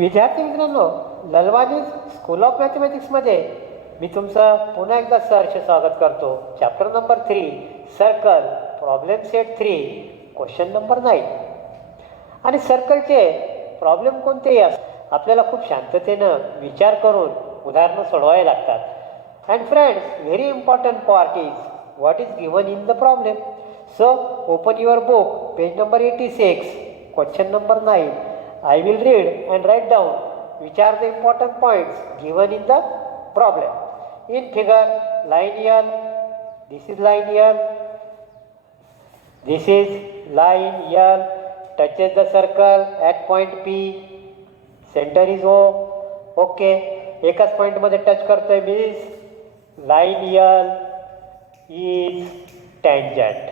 विद्यार्थी मित्रांनो, Lalwani school of मॅथमॅटिक्समध्ये मी तुमचं पुन्हा एकदा सहर्ष स्वागत करतो. Chapter number 3 circle, problem set 3, question number 9. आणि सर्कलचे प्रॉब्लेम कोणतेही असतात, आपल्याला खूप शांततेनं विचार करून उदाहरणं सोडवावे लागतात. And friends, very important part is what is given in the problem. So open your book, page number 86, question number 9. I will read and write down which are the important points given in the problem. In figure, line L, this is line L, this is line L, touches the circle at point P, center is O. Okay, एकाच पॉईंटमध्ये touch करतोय means line L is tangent.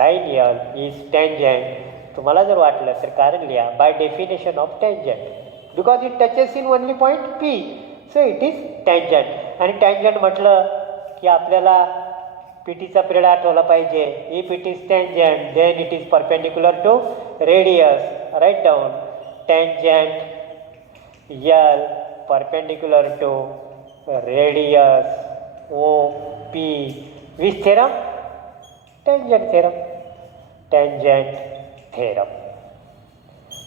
Line L is tangent. तुम्हाला जर वाटलं तर कारण लिहा, by definition of tangent, because it touches in only point P, so it is tangent. आणि टँजंट म्हटलं की आपल्याला पी टीचा पिरियड आठवला पाहिजे. If it is tangent then it is perpendicular to radius. Write down tangent L perpendicular to radius O P. Which theorem? Tangent theorem. Tangent theorem.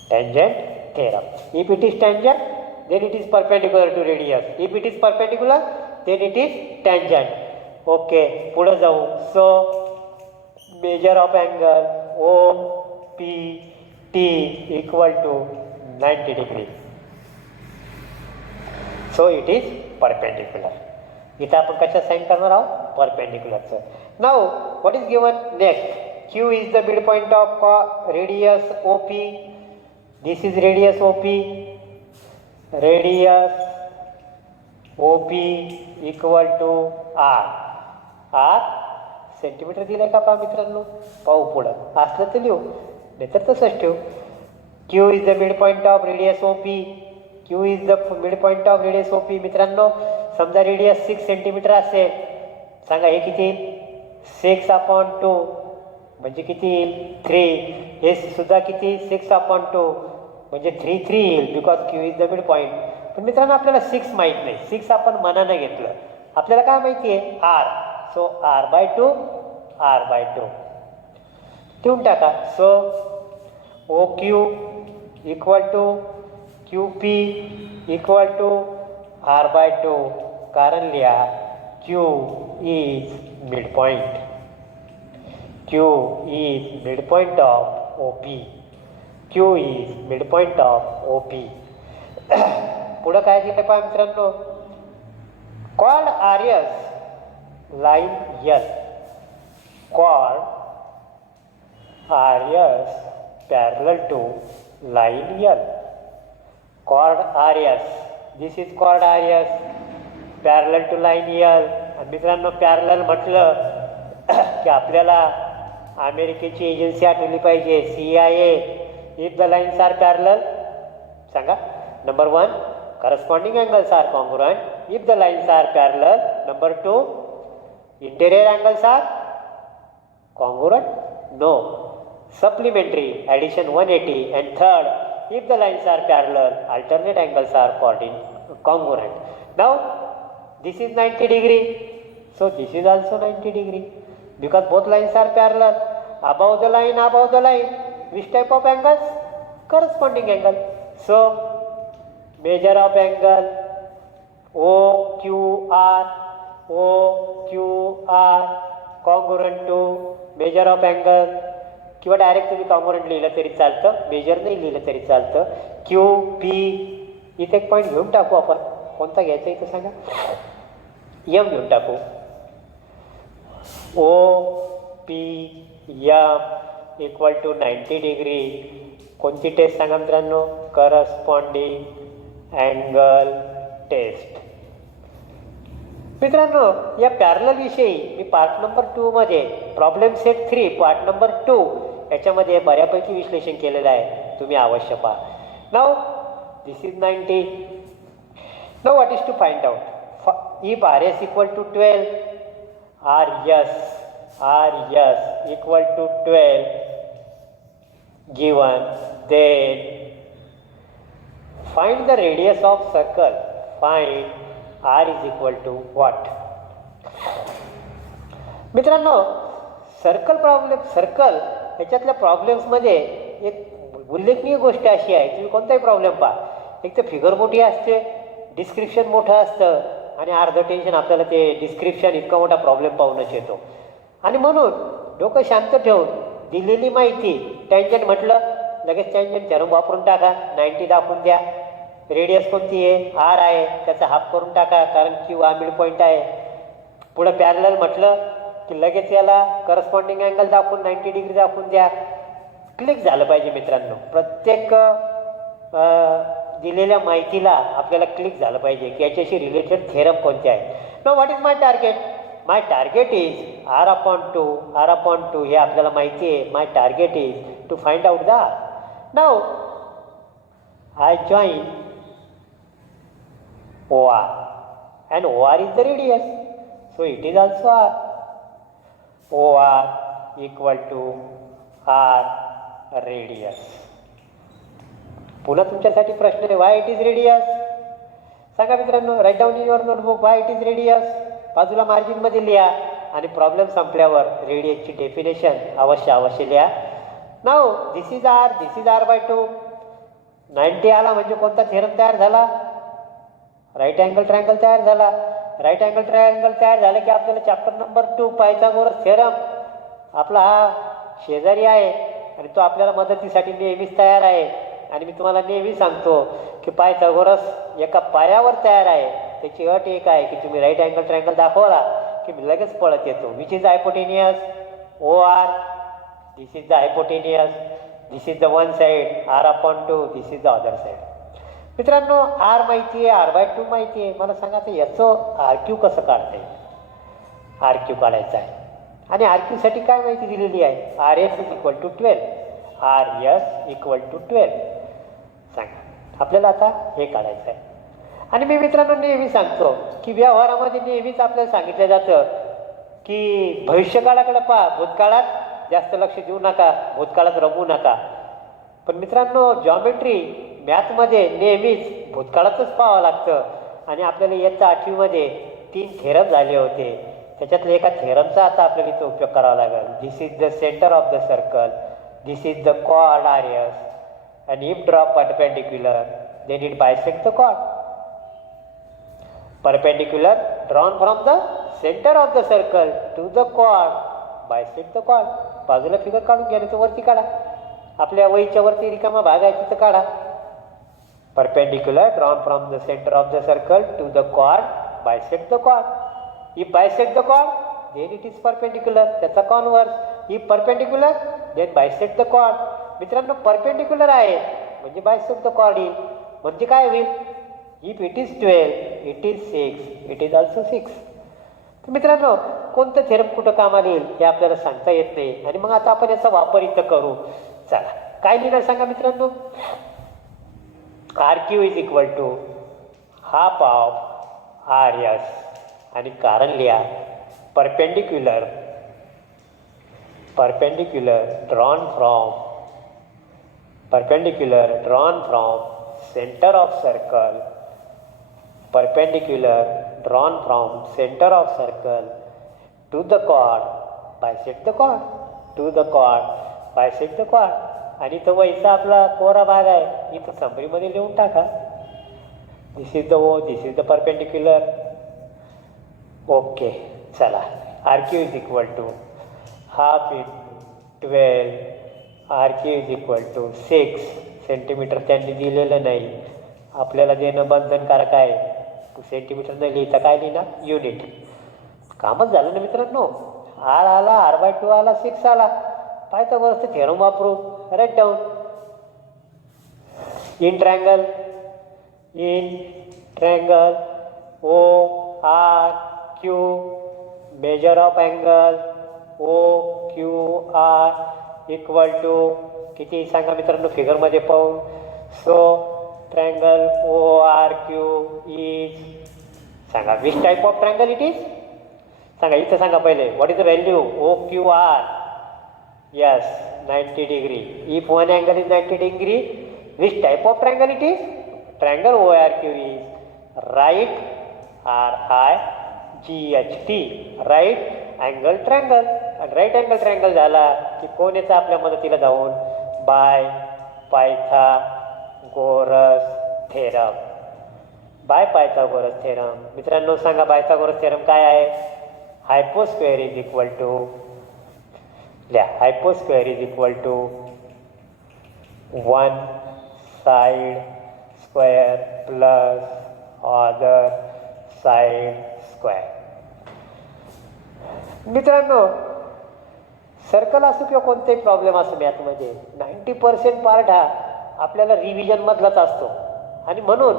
Tangent theorem. If it is tangent, then it is perpendicular to radius. If it is perpendicular, then it is tangent. Okay, पुढे जाऊ. So measure of angle OPT equal to 90 degree. So it is perpendicular. इथं आपण कशा sign करणार आहोत? परपेंडिक्युलरचं. Now what is given next? Q is the midpoint of radius OP. This is radius OP. Radius OP equal to R. R centimetre दिलं का पहा मित्रांनो, पाहू पुढं असलं तर लिहू, नाहीतर तसंच ठेवू. Q is the midpoint of radius OP. Q is the midpoint of radius OP. मित्रांनो, समजा रेडियस 6 सेंटीमीटर असेल, सांगा हे किती? 6/2 म्हणजे किती येईल? 3. हे सुद्धा किती? 6/2 म्हणजे 3 येईल, because Q is the mid point. पण मित्रांनो, आपल्याला 6 माहीत नाही. 6 आपण मनानं घेतलं, आपल्याला काय माहिती आहे? आर. सो R/2 R/2 ठेवून टाका. So O Q equal to QP equal to R/2. कारण लिहा, Q is mid point. Q is midpoint of OP. Q is midpoint of OP. पुढं काय दिलं पहा मित्रांनो, chord RS line L. Chord RS parallel to line L. Chord RS. This is chord RS parallel to line L. आणि मित्रांनो, parallel म्हटलं की आपल्याला अमेरिकेची एजन्सी आठवली पाहिजे, CIA. If the lines are parallel, सांगा. Number 1, corresponding angles are congruent. If the lines are parallel. Number 2, interior angles are congruent. No, supplementary addition 180. And third, if the lines are parallel, alternate angles are congruent. Now this is 90 degree, so this is also 90 degree. Because both lines are parallel, above the line, which type of angles? Corresponding angle. So measure of angle OQR congruent to measure of angle. किंवा direct तुम्ही congruent लिहिलं तरी चालतं, major नाही लिहिलं तरी चालतं. QP इथे एक पॉईंट घेऊन टाकू आपण. कोणता घ्यायचा इथं सांगा? M घेऊन टाकू. OPM equal to 90 degree. कोणती टेस्ट सांगा मित्रांनो? Corresponding angle test. मित्रांनो, या पॅरलल विषयी मी पार्ट नंबर 2 मध्ये प्रॉब्लेम सेट 3 पार्ट नंबर 2 याच्यामध्ये बऱ्यापैकी विश्लेषण केलेलं आहे, तुम्ही अवश्य पहा. Now this is 90. Now what is to find out? If RS equal to 12, RS equal to 12 given, then find the radius of circle. Find R is equal to what. मित्रांनो, circle ह्याच्यातल्या प्रॉब्लेम्समध्ये एक उल्लेखनीय गोष्ट अशी आहे, तुम्ही कोणताही प्रॉब्लेम पहा, एक तर फिगर मोठी असते, डिस्क्रिप्शन मोठं असतं आणि अर्धं टेन्शन आपल्याला ते डिस्क्रिप्शन इतका मोठा प्रॉब्लेम पाहूनच येतो. आणि म्हणून डोकं शांत ठेवून दिलेली माहिती, टँजंट म्हटलं लगेच टँजंट थेरम वापरून टाका, 90 दाखवून द्या. रेडियस कोणती आहे, आर आहे, त्याचा हाफ करून टाका कारण क्यू हा मिड पॉईंट आहे. पुढं पॅरलल म्हटलं की लगेच याला करस्पॉन्डिंग अँगल दाखवून 90 डिग्री दाखवून द्या. क्लिक झालं पाहिजे मित्रांनो. प्रत्येक दिलेल्या माहितीला आपल्याला क्लिक झालं पाहिजे की याच्याशी रिलेटेड थेरम कोणते आहे. No what is my target. My target is R upon two हे आपल्याला माहिती आहे. My target is to find out the R. Now I join O R and O R is the radius, so it is also R. O R equal to R radius. पुन्हा तुमच्यासाठी प्रश्न आहे, Y it is radius. सांगा मित्रांनो, write down in your notebook why it is radius. बाजूला मार्जिनमध्ये लिहा आणि प्रॉब्लेम संपल्यावर रेडियसची डेफिनेशन अवश्य लिहा. Now this is R bye 2. 90 आला म्हणजे कोणता थेरम तयार झाला, राईट अँगल ट्रायंगल तयार झाला. राईट अँगल ट्रायंगल तयार झालं की आपल्याला चॅप्टर नंबर 2 पायथागोरस थेरम, आपला हा शेजारी आहे आणि तो आपल्याला मदतीसाठी नेहमीच तयार आहे. आणि मी तुम्हाला नेहमी सांगतो की पायथागोरस एका पायावर तयार आहे. त्याची अट एक आहे की तुम्ही राईट अँगल ट्रायंगल दाखवला की मी लगेच पळत येतो. Which is hypotenuse, O R. This is the hypotenuse, this is the one side, R upon 2, this is the other side. मित्रांनो, आर माहिती आहे, आर बाय 2 माहिती आहे. मला सांगा आता याचं आर क्यू कसं काढता येईल. आर क्यू काढायचा आहे आणि आर क्यूसाठी काय माहिती दिलेली आहे, R S is equal to 12, R S equal to 12. सांगा आपल्याला आता हे काढायचं आहे. आणि मी मित्रांनो नेहमी सांगतो की व्यवहारामध्ये नेहमीच आपल्याला सांगितलं जातं की भविष्यकाळाकडे पहा, भूतकाळात जास्त लक्ष देऊ नका, भूतकाळात रमू नका. पण मित्रांनो, जॉमेट्री मॅथमध्ये नेहमीच भूतकाळातच पाहावं लागतं. आणि आपल्याला इयत्ता 8वीमध्ये 3 थेरम झाले होते. त्याच्यातल्या एका थेरमचा आता आपल्याला इथं उपयोग करावा लागेल. This is the centre of the circle, this is the chord R S, and if draw perpendicular then it bisect the chord. Perpendicular drawn from the center of the circle to the chord bisect the chord. बाजूला figure काढून घ्या, तर वरती काढा, आपल्या वहीच्या वरती रिकामा भाग आहे तिथं काढा. Perpendicular drawn from the center of the circle to the chord bisect the chord. If bisect the chord then it is perpendicular, त्याचा converse. If perpendicular then bisect the chord. मित्रांनो, परपेंडिक्युलर आहे म्हणजे बायसेक्ट द कॉर्ड येईल. म्हणजे काय होईल, if it is 12, it is 6, it is also 6. तर मित्रांनो, कोणतं थेरम कुठं कामाला येईल हे आपल्याला सांगता येत नाही. आणि मग आता आपण याचा वापर इथं करू. चला काय लिहिणार सांगा मित्रांनो, R Q is equal to half of R S. आणि कारण लिहा, perpendicular drawn from center of circle, to the chord bisect the chord. आणि तो वैसा आपला कोरा भाग आहे, इथं समरीमध्ये लिहून टाका. This is the O, this is the perpendicular. Okay, चला R Q is equal to half in 12, R Q is equal to 6 centimetre. त्यांनी दिलेलं नाही, आपल्याला देणं बंधनकारक आहे. सेंटीमीटर न लिहिता काय लिहिणार, युनिट. कामच झालं ना मित्रांनो. आर आला, आर बाय 2 आला, 6 आला. पायथागोरसचा थेरम वापरू. Write down in triangle O R Q, measure of angle O Q R equal to किती सांगा मित्रांनो, फिगरमध्ये पाहू. So triangle O R Q is सांगा which type of triangle it is. सांगा इथं सांगा पहिले, what is the value O Q R. Yes, 90 degree. If one angle is 90 degree, which type of triangle it is? triangle ORQ is right RIGHT, right angle triangle. आणि right angle triangle झाला की कोण येतं आपल्या मदतीला जाऊन? By Pythagoras theorem. By Pythagoras theorem. मित्रांनो सांगा पायथागोरस थेरम काय आहे? Hypo square is equal to, hypo square is equal to one side square plus other side square. मित्रांनो सर्कल असो किंवा कोणताही प्रॉब्लेम असो मॅथमध्ये 90% पार्ट हा आपल्याला रिव्हिजनमधलाच असतो. आणि म्हणून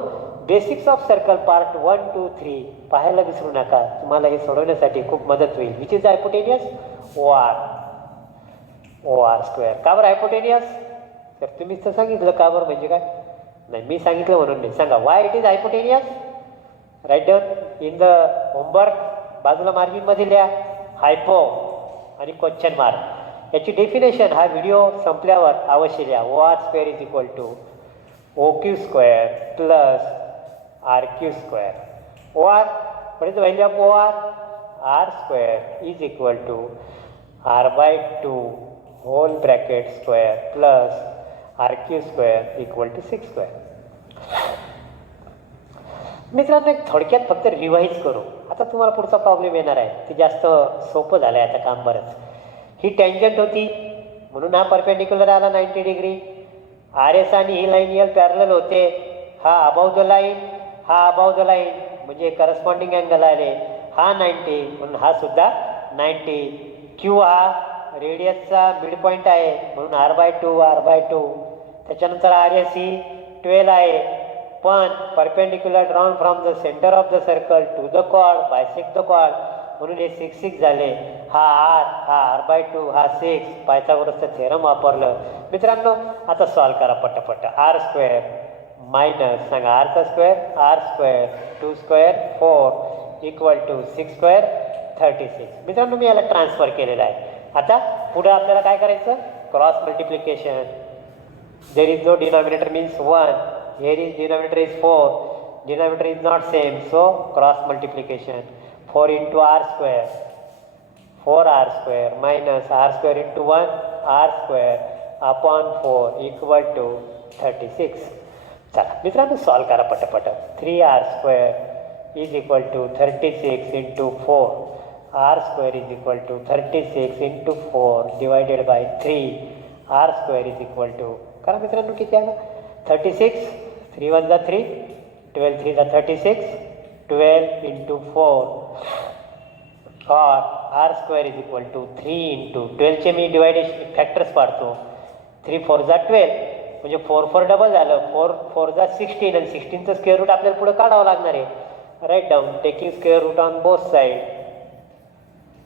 बेसिक्स ऑफ सर्कल पार्ट 1, 2, 3 पाहायला विसरू नका. तुम्हाला हे सोडवण्यासाठी खूप मदत होईल. Which is hypotenuse? OR square. का बरं हायपोटेनियस? तर तुम्हीच तर सांगितलं का बरं म्हणजे काय? नाही, मी सांगितलं म्हणून नाही. सांगा why it is hypotenuse. Write down in the homework, बाजूला मार्जिनमध्ये लिहा हायपो आणि क्वेश्चन मार्क. याची डेफिनेशन हा व्हिडिओ संपल्यावर अवश्य लिहा. OR square is equal to OQ square plus RQ square. OR, what is the value of OR? R square is equal to R/2 whole bracket square plus RQ square equal to 6 square. मित्रांनो एक थोडक्यात फक्त revise करू. आता तुम्हाला पुढचा problem येणार आहे, ते जास्त सोपं झालं आहे आता काम बरंच. ही टँजंट होती म्हणून हा परपेंडिक्युलर आला 90 डिग्री. RS आणि ही लाईन L पॅरलल होते. हा अबाव द लाईन, हा अबाव द लाईन म्हणजे करस्पॉन्डिंग अँगल आले. हा 90 म्हणून हा सुद्धा 90. Q हा रेडियसचा मिड पॉईंट आहे म्हणून R/2. त्याच्यानंतर RS ही 12 आहे. पण perpendicular drawn from the centre of the circle to the chord bisect the chord म्हणून हे 6 झाले. हा R, हा R/2, हा 6. पायथागोरसचं थेरम वापरलं. मित्रांनो आता सॉल्व करा पटापट. R स्क्वेअर मायनस सांगा R चा square, R square 2 square 4 equal to 6 square 36. मित्रांनो मी याला ट्रान्सफर केलेला आहे. आता पुढे आपल्याला काय करायचं? Cross multiplication. There is no denominator means 1. Here is denominator is 4. Denominator is not same, so cross multiplication. 4 into R square, 4R square minus R square into 1, R square upon 4 equal to 36. चला मित्रांनो solve करा पटापट. 3R square is equal to 36 into 4. R square is equal to 36 into 4 divided by 3. R square is equal to करा मित्रांनो किती आला? 36. 3 1 जा 3, 12 3 जा 36, 12 into 4 or R square is equal to 3 into 12 चे मी डिवायडेशन फॅक्टर्स पाडतो. 3 4 जा 12 म्हणजे 4 4 डबल झालं. 4 4 जा 16 आणि 16चं स्क्वेअर रूट आपल्याला पुढे काढावं लागणार आहे. Right down taking square root on both side.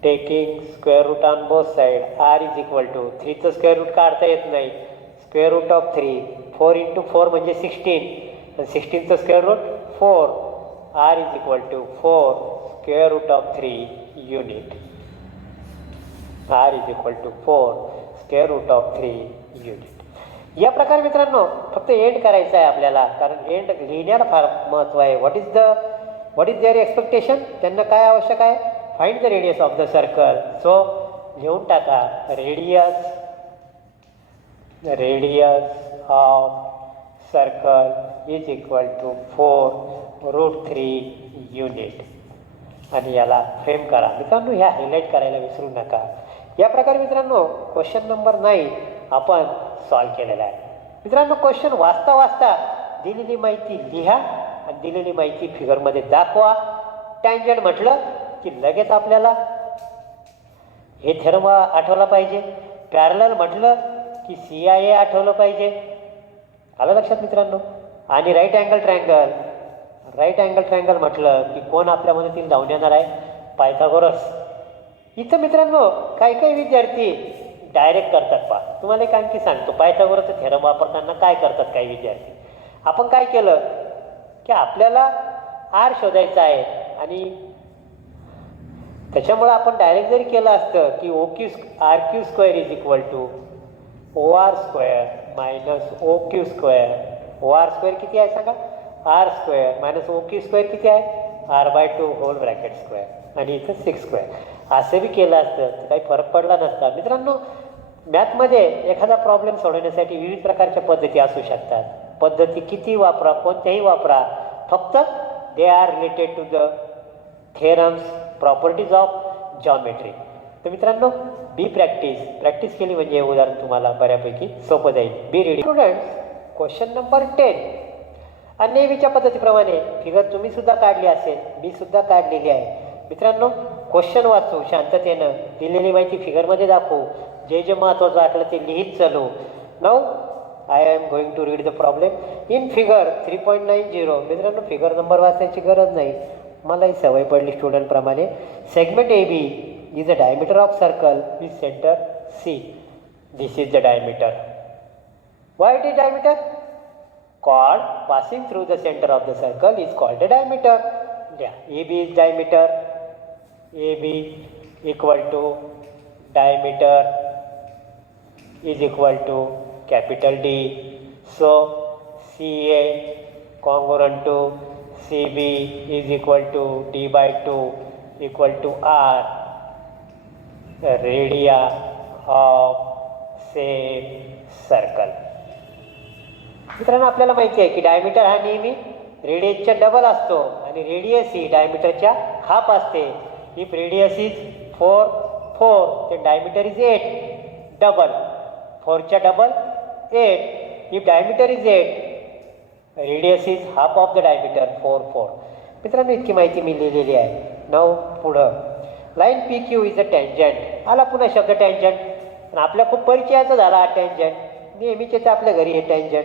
Taking square root on both side. R is equal to 3चं स्क्वेअर रूट काढता येत नाही. Square root of 3. 4 into 4 म्हणजे 16 आणि 16चं square root 4. R is equal to 4 square root of 3 unit. R is equal to 4 square root of 3 unit. या प्रकारे मित्रांनो फक्त एंड करायचं आहे आपल्याला, कारण एंड लिहिण्याला फार महत्त्व आहे. What is their expectation? त्यांना काय आवश्यक आहे? Find the radius of the circle. So लिहून टाका radius of circle is equal to 4√3 unit. आणि याला फ्रेम करा. मित्रांनो ह्या हायलाईट करायला विसरू नका. या प्रकारे मित्रांनो क्वेश्चन नंबर 9 आपण सॉल्व केलेला आहे. मित्रांनो क्वेश्चन वाचता वाचता दिलेली माहिती लिहा आणि दिलेली माहिती फिगरमध्ये दाखवा. टँजंट म्हटलं की लगेच आपल्याला हे थेरम आठवला पाहिजे. पॅरलल म्हटलं की CIA आठवलं पाहिजे. आलं लक्षात मित्रांनो? आणि राईट अँगल ट्रायंगल म्हटलं की कोण आपल्या मदतीने धावून येणार आहे? पायथागोरस. इथं मित्रांनो काही विद्यार्थी डायरेक्ट करतात. पहा तुम्हाला एक आणखी सांगतो, पायथागोरसचं थेरम वापरताना काय करतात काही विद्यार्थी. आपण काय केलं की आपल्याला R शोधायचा आहे आणि त्याच्यामुळे आपण डायरेक्ट जरी केलं असतं की RQ square is equal to OR square minus OQ square. OR square किती आहे सांगा? R square minus O Q square किती आहे r/2 होल ब्रॅकेट स्क्वेअर आणि इथं 6 स्क्वेअर असं बी केलं असतं तर काही फरक पडला नसता. मित्रांनो मॅथमध्ये एखादा प्रॉब्लेम सोडवण्यासाठी विविध प्रकारच्या पद्धती असू शकतात. पद्धती किती वापरा कोणत्याही वापरा फक्त they are related to the theorems properties of geometry. तर मित्रांनो प्रॅक्टिस केली म्हणजे हे उदाहरण तुम्हाला बऱ्यापैकी सोपं जाईल. Be ready students. Question number 10. नेहमीच्या पद्धतीप्रमाणे फिगर तुम्ही सुद्धा काढली असेल मी सुद्धा काढलेली आहे. मित्रांनो क्वेश्चन वाचू शांततेनं दिलेली माहिती फिगरमध्ये दाखवू जे महत्त्वाचं वाटलं ते लिहित चालू. Now I am going to read the problem in figure 3.90. मित्रांनो फिगर नंबर वाचायची गरज नाही मलाही सवय पडली स्टुडंटप्रमाणे. Segment A B is a diameter of circle with centre C. This is the diameter. Why it is diameter? Chord passing through the center of the circle is called a diameter. Yeah, AB is diameter. AB equal to diameter is equal to capital D. So CA congruent to CB is equal to D/2 equal to R. Radii of same circle. मित्रांनो आपल्याला माहिती आहे की diameter हा नेहमी रेडियसच्या double असतो आणि radius ही डायमीटरच्या हाफ असते. If radius is 4 then diameter is 8 double 4च्या double 8. If diameter is 8 radius is half of the diameter 4. मित्रांनो इतकी माहिती मी लिहिलेली आहे. नाव पुढं line P Q is a tangent. आला पुन्हा शब्द टँजंट आणि आपल्या खूप परिचयाचा झाला हा टँजंट नेहमीचे तर आपल्या घरी हे टँजंट.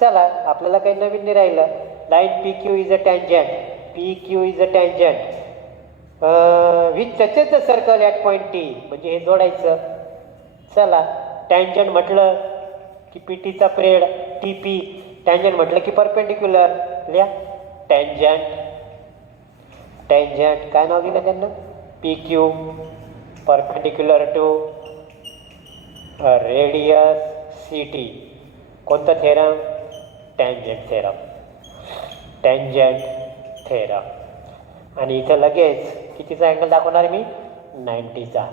चला आपल्याला काही नवीन नाही राहिलं. Line P Q is a tangent. P Q is a tangent with touches the circle at point T. म्हणजे हे जोडायचं. चला टँजंट म्हटलं की पी टीचा प्रेड टी पी. टँजंट म्हटलं की परपेंडिक्युलर. लिहा टँजंट काय नाव दिलं त्यांना P Q perpendicular to radius C T. कोणतं थेरम? Tangent theorem. आणि इथं लगेच कितीचा अँगल दाखवणार मी 90चा.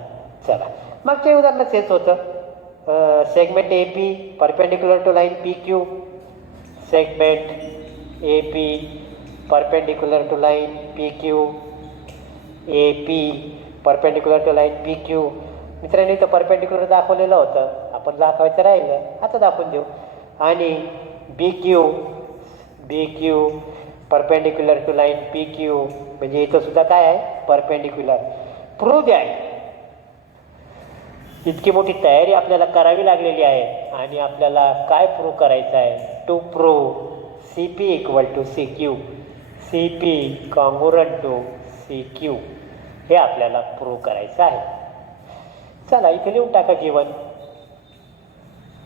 चला मागच्या उदाहरणात हेच होतं. Segment A P perpendicular to line P Q. Segment A P perpendicular to line P Q. A P perpendicular to line P Q. मित्रांनो इथं परपेंडिक्युलर दाखवलेलं होतं आपण दाखवायचं राहिलं आता दाखवून देऊ. आणि B Q perpendicular to line P Q म्हणजे इथं सुद्धा काय आहे परपेंडिक्युलर. प्रूव्ह द्या. इतकी मोठी तयारी आपल्याला करावी लागलेली आहे आणि आपल्याला काय प्रूव्ह करायचं आहे? To prove C P equal to C Q. C P congruent to C Q हे आपल्याला प्रूव्ह करायचं आहे. चला इथे लिहून टाका गिवन.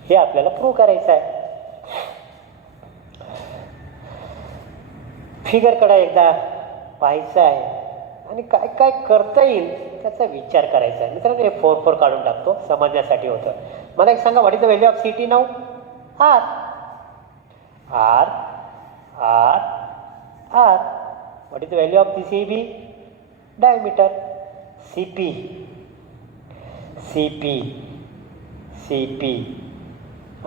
हे आपल्याला प्रूव्ह करायचं आहे. फिगरकडे एकदा पाहायचं आहे आणि काय काय करता येईल त्याचा विचार करायचा आहे. मित्रांनो हे 4 काढून टाकतो समजण्यासाठी होतं. मला एक सांगा what is the value of C T now? R. What is the value of C B? Diameter. C P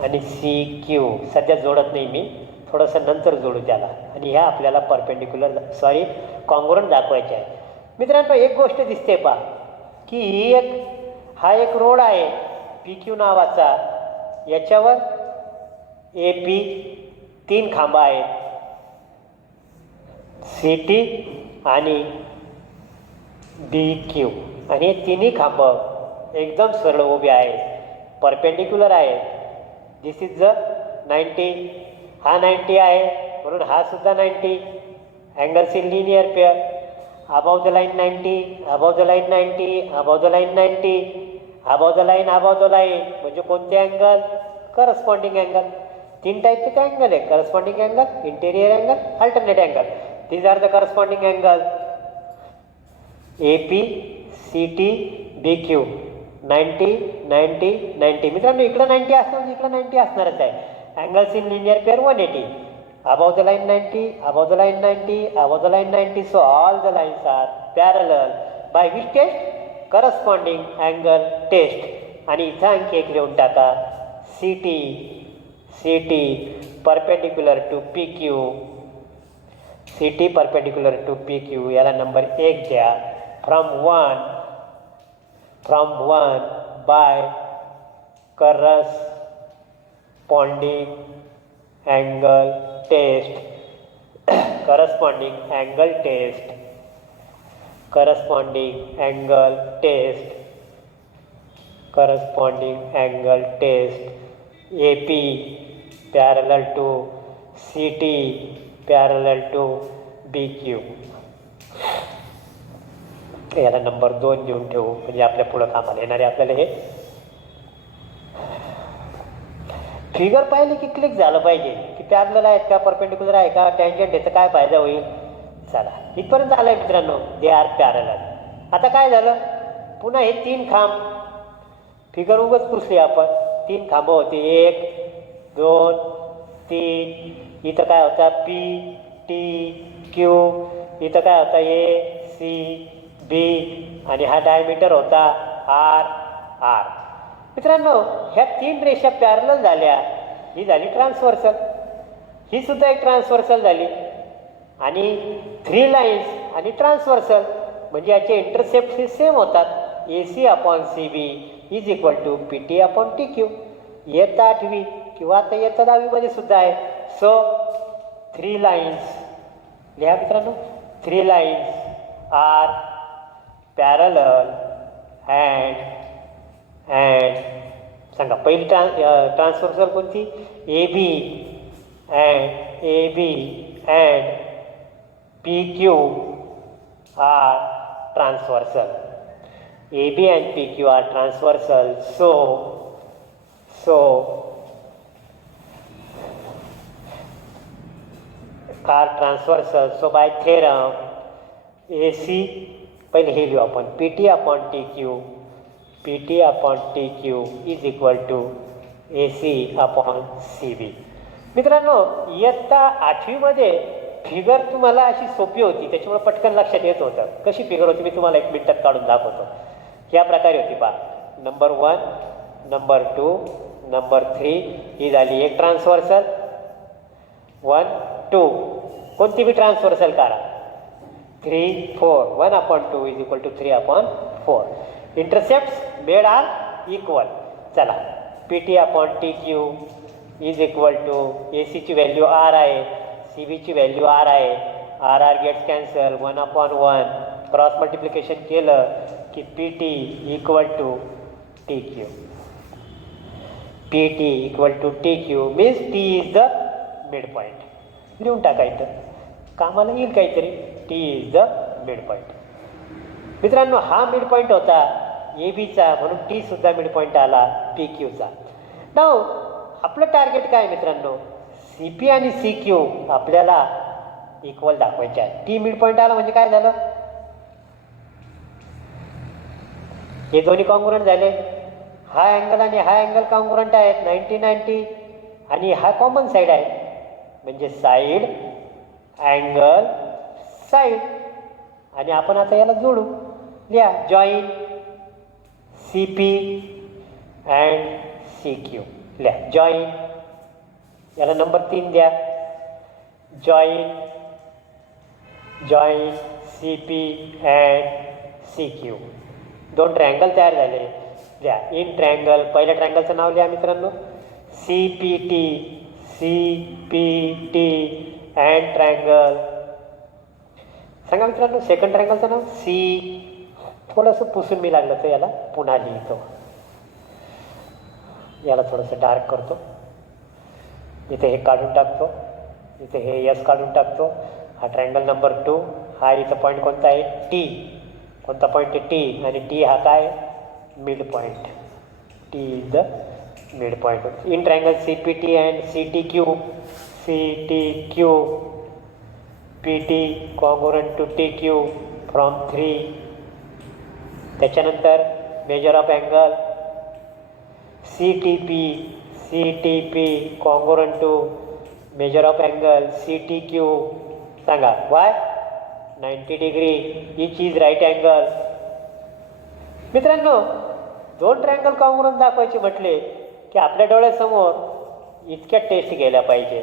आणि सी क्यू सध्या जोडत नाही मी थोडंसं नंतर जोडू त्याला. आणि ह्या आपल्याला परपेंडिक्युलर कॉन्ग्रुएंट दाखवायचे आहे. मित्रांनो एक गोष्ट दिसते पहा की हा एक रोड आहे पी क्यू नावाचा. याच्यावर ए पी 3 खांबा आहेत सी टी आणि डी क्यू. आणि हे तिन्ही खांब एकदम सरळ उभे आहेत परपेंडिक्युलर आहेत. दिस इज द 90. हा 90 आहे म्हणून हा सुद्धा 90. Angles in linear pair. Above the line 90 above the line 90 above the line 90 above the line above the line. म्हणजे कोणते अँगल? Corresponding angle. 3 टाईपचे काय अँगल आहे? Corresponding angle, interior angle, alternate angle. These are the corresponding angle. A P C T B Q 90 90 90. मित्रांनो इकडं 90 असणार इकडं 90 असणारच आहे. Angles in linear pair 180. above the line 90, above the line 90, above the line 90. So all the lines are parallel. By which test? Corresponding angle test. आणि इथं आणखी एक लिहून टाका, CT perpendicular to PQ, CT perpendicular to PQ. याला number 1 द्या. from 1 by corresponding angle test, corresponding angle test, corresponding angle test, corresponding angle test. AP parallel to CT parallel to BQ. याला number 2 देऊन ठेवू, म्हणजे आपल्या पुढं कामाला येणार आहे. आपल्याला हे फिगर पाहिली की क्लिक झालं पाहिजे की पॅरलल आहेत का, परपेंडिक्युलर आहे का, टँजंट याचा काय फायदा होईल. चला इथपर्यंत आलं आहे मित्रांनो, दे आर पॅरलल. आता काय झालं, पुन्हा हे 3 खांब, फिगर उगाच पुसली आपण. 3 खांब होते, 1 2 3. इथं काय होता, PT Q. इथं काय होता, AC B. आणि हा डायमीटर होता R. मित्रांनो ह्या 3 रेषा पॅरलल झाल्या, ही झाली ट्रान्सव्हर्सल, ही सुद्धा एक ट्रान्सव्हर्सल झाली. आणि 3 लाईन्स आणि ट्रान्सव्हर्सल म्हणजे याचे इंटरसेप्ट हे सेम होतात. AC/CB is equal to PT/TQ. इयत्ता 8वी किंवा आता इयत्ता 10वीमध्ये सुद्धा आहे. सो 3 लाईन्स लिहा मित्रांनो, 3 लाईन्स आर पॅरलल अँड सांगा पहिली ट्रान्सव्हर्सल कोणती, AB and PQ are transversal. AB and PQ are transversal. So are transversal. So by theorem AC पहिले हे लिहू आपण, PT/TQ is equal to AC/CB. मित्रांनो इयत्ता 8वीमध्ये फिगर तुम्हाला अशी सोपी होती, त्याच्यामुळे पटकन लक्षात येत होतं. कशी फिगर होती मी तुम्हाला 1 मिनिटात काढून दाखवतो. या प्रकारे होती पहा. नंबर 1, नंबर 2, नंबर 3 ही झाली एक ट्रान्सव्हर्सल. 1 2 कोणती बी ट्रान्सव्हर्सल काढा. 3 4 1/2 is equal to 3/4. Intercepts made are equal. चला PT/TQ is equal to AC ची व्हॅल्यू R आहे, CB ची व्हॅल्यू R आहे. R gets cancel, 1/1 cross multiplication केलं की PT equal to TQ. PT equal to TQ means T is the mid point. लिहून टाका इथं, कामाला येईल काहीतरी. T is the mid point. मित्रांनो हा मिड पॉईंट होता ABचा, म्हणून T सुद्धा मिड पॉईंट आला PQचा. नाव आपलं टार्गेट काय मित्रांनो, CP आणि CQ आपल्याला इक्वल दाखवायचे आहे. T मिड पॉईंट आला म्हणजे काय झालं, हे दोन्ही कॉन्ग्रुएंट झाले. हा अँगल आणि हा अँगल कॉन्ग्रुएंट आहेत, 90-90. आणि हा कॉमन साईड आहे म्हणजे साईड अँगल साईड. आणि आपण आता याला जोडू. लिहा जॉईन CP अँड CQ. लिहा जॉईन. याला नंबर 3 द्या. Join CP and CQ. 2 triangle तयार झाले. लिहा इन ट्रायंगल. पहिल्या ट्रायंगलचं नाव लिहा मित्रांनो, CPT अँड ट्रायंगल. सांगा मित्रांनो सेकंड ट्रायंगलचं नाव C. थोडंसं पुसून मी लागलं तर याला पुन्हा लिहितो. याला थोडंसं डार्क करतो. इथे हे काढून टाकतो, इथे हे S काढून टाकतो. हा ट्रायंगल नंबर 2. हा इथं पॉईंट कोणता आहे, T. कोणता पॉईंट आहे, T. आणि T हा काय, mid point. T is the mid point. In triangle CPT and CTQ. PT congruent to TQ from 3. त्याच्यानंतर measure of angle CTP congruent to measure of angle C T Q सांगा. Why 90 degree. Each is right angle. मित्रांनो, दोन triangle कॉंग्रुअंट दाखवायचे म्हटले की आपल्या डोळ्यासमोर इतक्या टेस्ट गेल्या पाहिजे.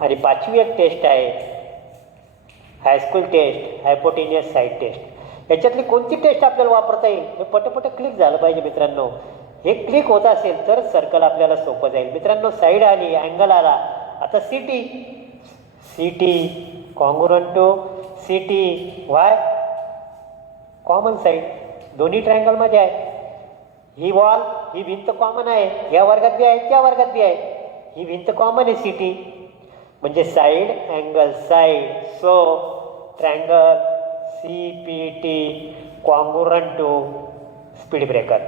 आणि पाचवी एक टेस्ट आहे, high school test, hypotenuse side test. याच्यातली कोणती टेस्ट आपल्याला वापरता येईल हे पटपट क्लिक झालं पाहिजे मित्रांनो. हे क्लिक होत असेल तरच सर्कल आपल्याला सोपं जाईल. मित्रांनो, साईड आली, अँगल आला. आता C T, C T congruent to C T. Why common side दोन्ही ट्रायंगलमध्ये आहे. ही वॉल, ही भिंत कॉमन आहे. या वर्गात बी आहे, त्या वर्गात बी आहे. ही भिंत कॉमन आहे सी टी. म्हणजे side angle side. So triangle C P T congruent to speed breaker.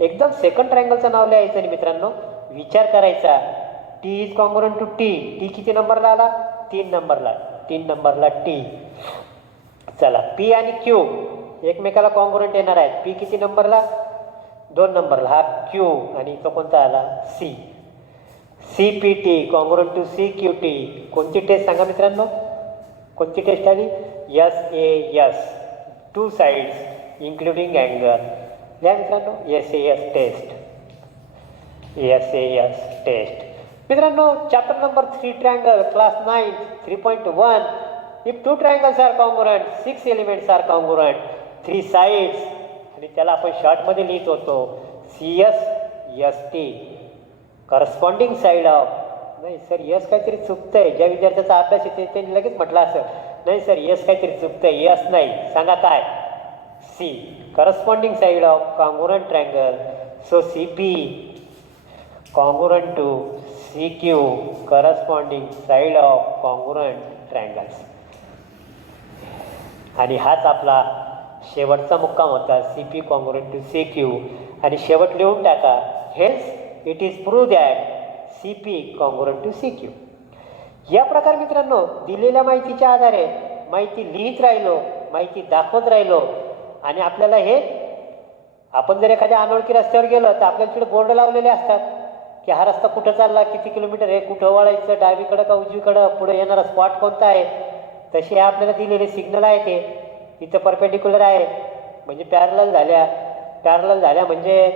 एकदम सेकंड ट्रायंगलचं नाव लिहायचं आणि मित्रांनो विचार करायचा. T is congruent to T. T किती नंबरला आला? 3 नंबरला. 3 नंबरला टी. चला, पी आणि क्यू एकमेकाला कॉंग्रुअंट येणार आहेत. पी किती नंबरला? 2 नंबरला. हा क्यू आणि तो कोणता आला? C. C P T congruent to C Q T. कोणती टेस्ट सांगा मित्रांनो? कोणती टेस्ट आली? S A S. 2 sides including angle. या मित्रांनो, S A S test. S A S test. मित्रांनो, chapter number 3 triangle class 9 3.1. If 2 triangles are congruent, 6 elements are congruent, 3 sides. आणि त्याला आपण शॉर्टमध्ये लिहित होतो C S S T. Corresponding side of. नाही सर, यस काहीतरी चुकतं आहे. ज्या विद्यार्थ्याचा अभ्यास येते त्यांनी लगेच म्हटलं असं, नाही सर यस काहीतरी चुकतं आहे. यस नाही, सांगा काय? C. Corresponding side of congruent triangle. So C P congruent to C Q corresponding side of congruent triangles. आणि हाच आपला शेवटचा मुक्काम होता, C P congruent to C Q. आणि शेवट लिहून टाका. Hence it is prove that C P congruent to C Q. या प्रकार मित्रांनो दिलेल्या माहितीच्या आधारे माहिती लिहित राहिलो, माहिती दाखवत राहिलो. आणि आपल्याला हे, आपण जर एखाद्या अनोळखी रस्त्यावर गेलो तर आपल्याला तिकडे बोर्ड लावलेले असतात की हा रस्ता कुठं चालला, किती किलोमीटर आहे, कुठं वळायचं, डावीकडं का उजवीकडं, पुढे येणारा स्पॉट कोणता आहे. तसे आपल्याला दिलेले सिग्नल आहे ते. इथं परपेंडिक्युलर आहे म्हणजे पॅरलल झाल्या, पॅरलल झाल्या म्हणजे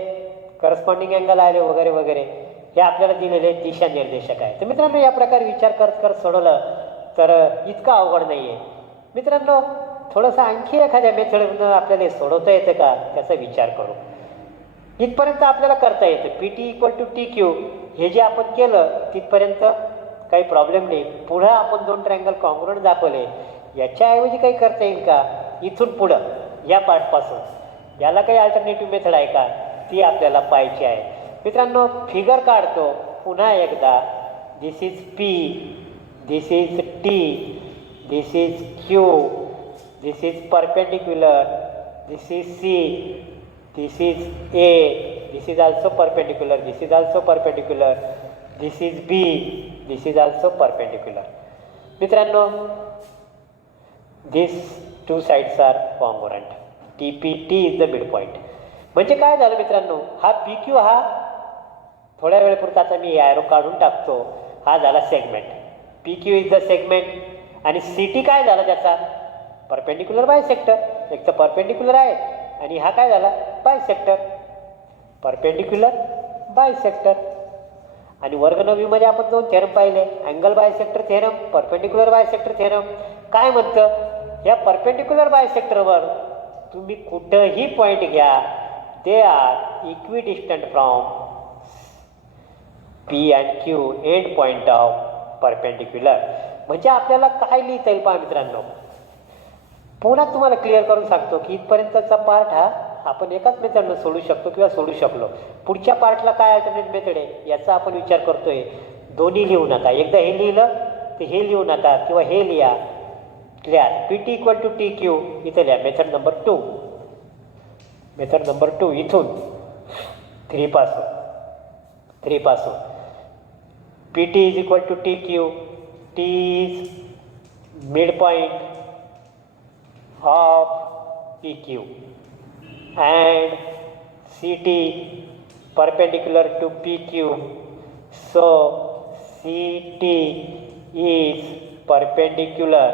करस्पॉन्डिंग अँगल आले वगैरे वगैरे. हे आपल्याला दिलेले दिशानिर्देशक आहे. तर मित्रांनो, या प्रकारे विचार करत करत सोडवलं तर इतकं अवघड नाही आहे. मित्रांनो, थोडंसं आणखी एखाद्या मेथडनं आपल्याला हे सोडवता येतं का त्याचा विचार करू. इथपर्यंत आपल्याला करता येतं. P T equal to T Q हे जे आपण केलं तिथपर्यंत काही प्रॉब्लेम नाही. पुढं आपण 2 ट्रायंगल कॉंग्रुअंट दाखवले. याच्याऐवजी काही करता येईल का इथून पुढं या पार्टपासून? याला काही अल्टरनेटिव्ह मेथड आहे का ती आपल्याला पाहायची आहे. मित्रांनो, फिगर काढतो पुन्हा एकदा. This is P, this is T, this is Q, this is perpendicular, this is C, this is A, this is also perpendicular, this is also perpendicular, this is B, this is also perpendicular. मित्रांनो, this 2 sides are congruent. T P T is the mid point. म्हणजे काय झालं मित्रांनो, हा P Q हा थोड्या वेळेपुरता आता मी arrow काढून टाकतो. हा झाला segment. P Q is the segment. आणि सी टी काय झाला त्याचा? Perpendicular bisector. एक तर परपेंडिक्युलर आहे आणि हा काय झाला? बायसेक्टर. Perpendicular bisector. आणि वर्ग 9मध्ये आपण 2 थेरम पाहिले, angle bisector theorem, perpendicular bisector theorem. काय म्हणतं? या परपेंडिक्युलर बायसेक्टरवर तुम्ही कुठंही पॉईंट घ्या, they are equidistant from P and Q end point of perpendicular. म्हणजे आपल्याला काय लिहिता येईल पहा मित्रांनो. पुन्हा तुम्हाला क्लिअर करून सांगतो की इथपर्यंतचा पार्ट हा आपण एकाच मेथडनं सोडू शकतो किंवा सोडू शकलो. पुढच्या पार्टला काय अल्टरनेट मेथड आहे याचा आपण विचार करतोय. दोन्ही लिहू नका. एकदा हे लिहिलं तर हे लिहू नका किंवा हे लिहा. Clear. P T equal to T Q इथं लिहा. Method number 2. मेथड नंबर 2 इथून 3 पासून P T is equal to T Q. T is mid point of P Q and CT perpendicular to PQ. So CT is perpendicular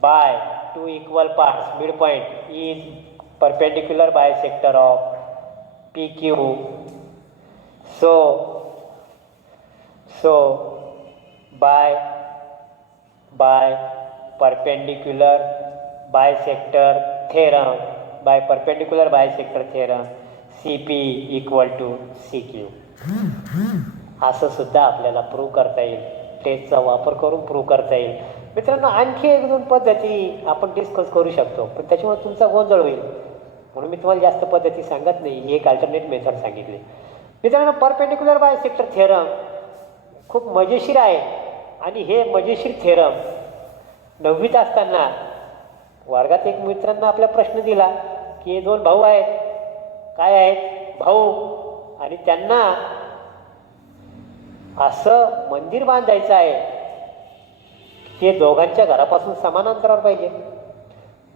by two equal parts. Midpoint is perpendicular bisector of PQ. So by perpendicular bisector theorem, CP equal to CQ. असं सुद्धा आपल्याला prove करता येईल. टेस्टचा वापर करून prove करता येईल. मित्रांनो, आणखी एक दोन पद्धती आपण डिस्कस करू शकतो, पण त्याच्यामुळे तुमचा गोंधळ होईल म्हणून मी तुम्हाला जास्त पद्धती सांगत नाही. ही एक अल्टरनेट मेथड सांगितली. मित्रांनो, परपेंडिक्युलर बायसेक्टर थेरम खूप मजेशीर आहे आणि हे मजेशीर थेरम 9वीत असताना वर्गात एक मित्रांना आपला प्रश्न दिला की हे दोन भाऊ आहेत, काय आहेत, भाऊ, आणि त्यांना असं मंदिर बांधायचं आहे ते दोघांच्या घरापासून समान अंतरावर पाहिजे.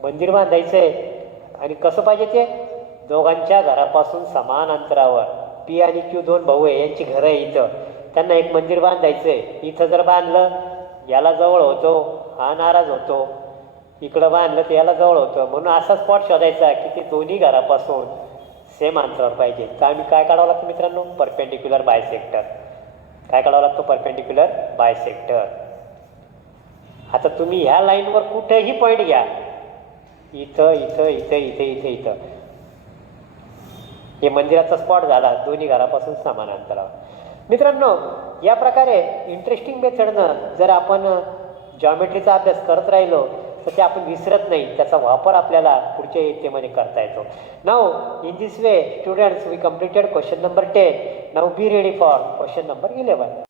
मंदिर बांधायचं आहे आणि कसं पाहिजे ते दोघांच्या घरापासून समान अंतरावर. पी आणि क्यू दोन भाऊ आहे, यांची घरं आहे इथं, त्यांना एक मंदिर बांधायचं आहे. इथं जर बांधलं याला जवळ होतो, हा नाराज होतो. इकडं बांधलं तर याला जवळ होतं. म्हणून असा स्पॉट शोधायचा की ते दोन्ही घरापासून सेम अंतरावर पाहिजे. तर आम्ही काय काढावं लागतं मित्रांनो? Perpendicular bisector. काय काढावं लागतो? Perpendicular bisector. आता तुम्ही ह्या लाईनवर कुठेही पॉईंट घ्या, इथं इथं इथं इथं इथं इथं, हे मंदिराचा स्पॉट झाला दोन्ही घरापासून समान अंतरावर. मित्रांनो, या प्रकारे इंटरेस्टिंग मेथडनं जर आपण जॉमेट्रीचा अभ्यास करत राहिलो तर ते आपण विसरत नाही. त्याचा वापर आपल्याला पुढच्या इयत्तेमध्ये करता येतो. Now in this way students we completed question number 10. Now be ready for question number 11.